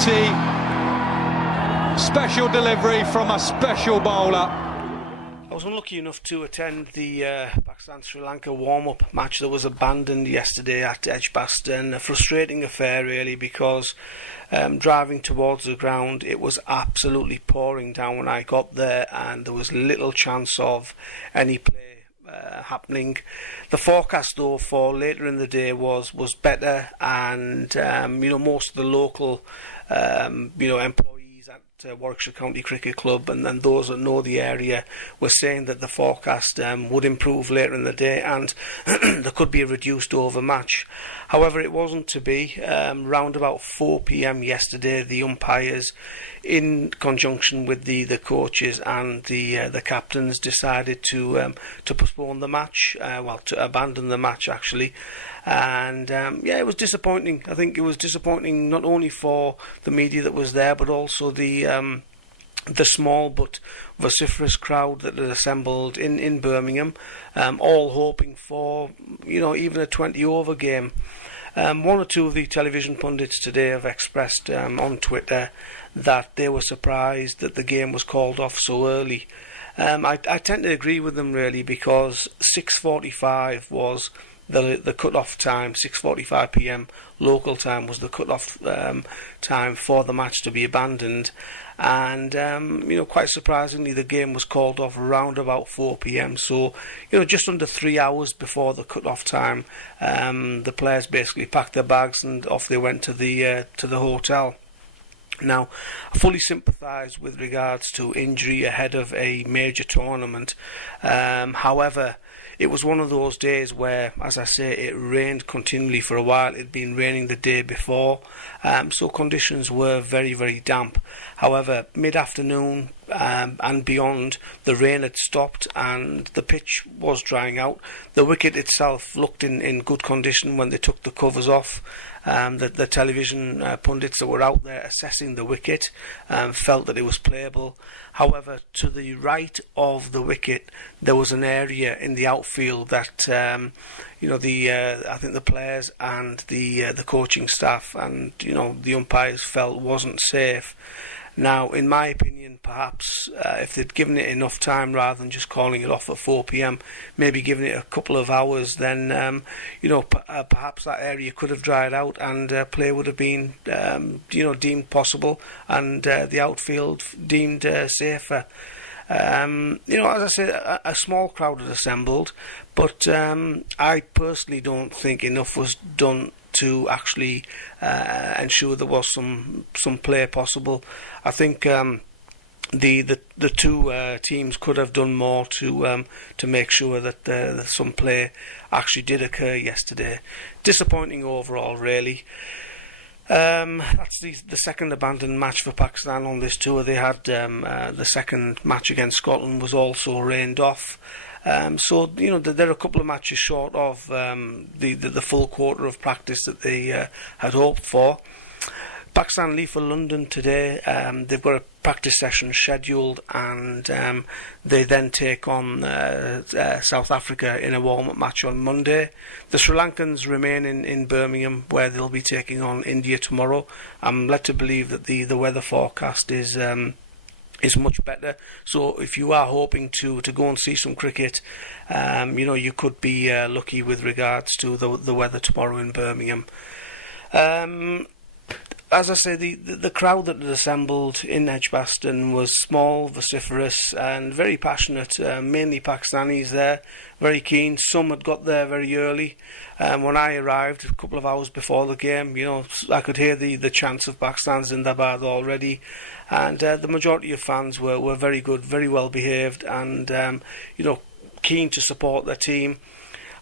quality, special delivery from a special bowler. I was unlucky enough to attend the Pakistan-Sri Lanka warm-up match that was abandoned yesterday at Edgbaston. A frustrating affair really, because driving towards the ground, it was absolutely pouring down when I got there, and there was little chance of any play happening. The forecast though for later in the day was better, and most of the local employees at Warwickshire County Cricket Club and those that know the area were saying that the forecast would improve later in the day, and there could be a reduced over match. However, it wasn't to be. Round about 4 p.m. yesterday, the umpires, in conjunction with the coaches and the captains, decided to postpone the match, to abandon the match actually. And it was disappointing. I think it was disappointing not only for the media that was there, but also the small but vociferous crowd that had assembled in Birmingham, all hoping for even a 20-over game. One or two of the television pundits today have expressed on Twitter that they were surprised that the game was called off so early. I tend to agree with them really, because 6:45 was the cut-off time. 6:45 p.m. local time was the cut-off time for the match to be abandoned, and quite surprisingly the game was called off around about 4 p.m. so just under 3 hours before the cut-off time. The players basically packed their bags and off they went to the hotel. Now, I fully sympathise with regards to injury ahead of a major tournament. However, it was one of those days where, as I say, it rained continually for a while. It had been raining the day before, so conditions were very, very damp. However, mid-afternoon and beyond, the rain had stopped and the pitch was drying out. The wicket itself looked in good condition when they took the covers off. The television pundits that were out there assessing the wicket felt that it was playable. However, to the right of the wicket, there was an area in the outfield that I think the players and the coaching staff and the umpires felt wasn't safe. Now, in my opinion, perhaps if they'd given it enough time rather than just calling it off at 4 p.m, maybe giving it a couple of hours, then perhaps that area could have dried out and play would have been deemed possible, and the outfield deemed safer. As I said, a small crowd had assembled, but I personally don't think enough was done to actually ensure there was some play possible. I think the two teams could have done more to make sure that some play actually did occur yesterday. Disappointing overall, really. That's the second abandoned match for Pakistan on this tour. They had the second match against Scotland was also rained off. So they're a couple of matches short of the full quarter of practice that they had hoped for. Pakistan leave for London today. They've got a practice session scheduled, and they then take on South Africa in a warm-up match on Monday. The Sri Lankans remain in Birmingham, where they'll be taking on India tomorrow. I'm led to believe that the weather forecast is much better, so if you are hoping to go and see some cricket, you could be lucky with regards to the weather tomorrow in Birmingham. As I say, the crowd that had assembled in Edgbaston was small, vociferous and very passionate, mainly Pakistanis there, very keen. Some had got there very early. When I arrived a couple of hours before the game, I could hear the chants of Pakistan Zindabad already, and the majority of fans were very good, very well behaved, and keen to support their team.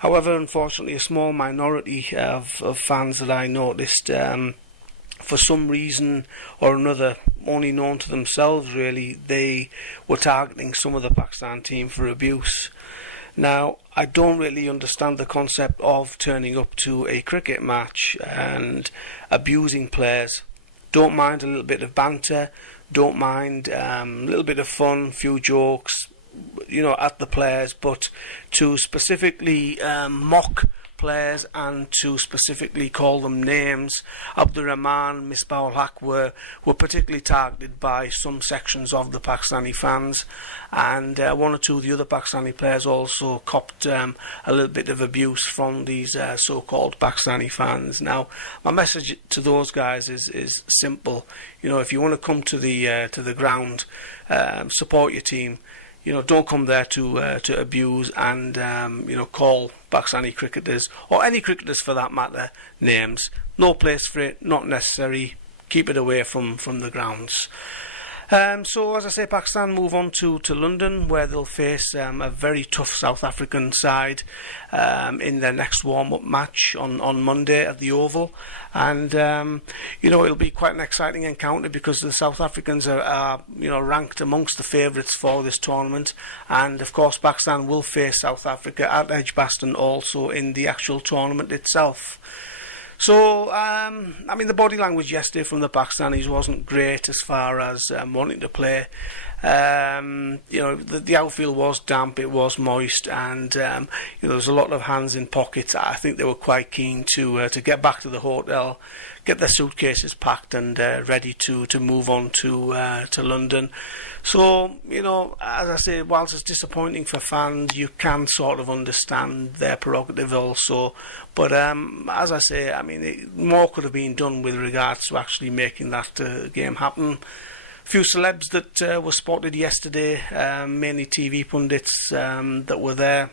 However, unfortunately, a small minority of fans that I noticed, for some reason or another, only known to themselves really, they were targeting some of the Pakistan team for abuse. Now, I don't really understand the concept of turning up to a cricket match and abusing players. Don't mind a little bit of banter, don't mind a little bit of fun, few jokes, at the players, but to specifically mock players and to specifically call them names. Abdur Rahman, Misbah ul Haq were particularly targeted by some sections of the Pakistani fans, and one or two of the other Pakistani players also copped a little bit of abuse from these so-called Pakistani fans. Now, my message to those guys is simple. You know, if you want to come to the ground, support your team. You know, don't come there to abuse and call Pakistani cricketers, or any cricketers for that matter, names. No place for it, not necessary. Keep it away from the grounds. So, as I say, Pakistan move on to London, where they'll face a very tough South African side in their next warm-up match on Monday at the Oval. And, it'll be quite an exciting encounter because the South Africans are ranked amongst the favourites for this tournament. And, of course, Pakistan will face South Africa at Edgbaston also in the actual tournament itself. So, the body language yesterday from the Pakistanis wasn't great as far as wanting to play. The outfield was damp, it was moist, and there was a lot of hands in pockets. I think they were quite keen to get back to the hotel, get their suitcases packed, and ready to move on to London. So, as I say, whilst it's disappointing for fans, you can sort of understand their prerogative also. But as I say, more could have been done with regards to actually making that game happen. Few celebs that were spotted yesterday, mainly TV pundits that were there.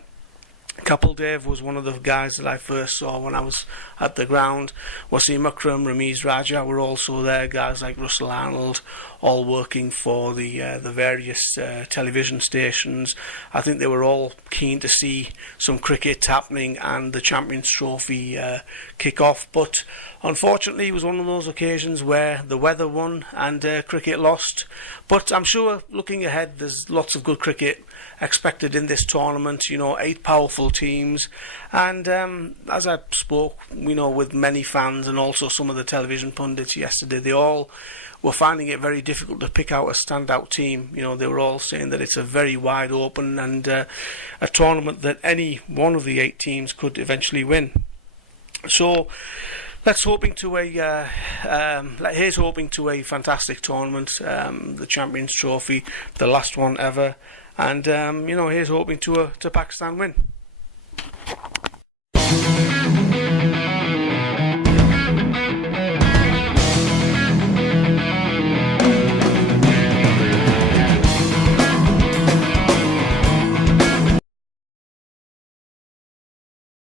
Kapil Dev was one of the guys that I first saw when I was at the ground. Wasim Akram, Ramiz Raja were also there. Guys like Russell Arnold, all working for the various television stations. I think they were all keen to see some cricket happening and the Champions Trophy kick off. But unfortunately, it was one of those occasions where the weather won and cricket lost. But I'm sure, looking ahead, there's lots of good cricket expected in this tournament. 8 powerful teams, and as I spoke with many fans and also some of the television pundits yesterday, they all were finding it very difficult to pick out a standout team. They were all saying that it's a very wide open and a tournament that any one of the 8 teams could eventually win. So here's hoping to a fantastic tournament, the Champions Trophy, the last one ever. And, here's hoping to Pakistan win.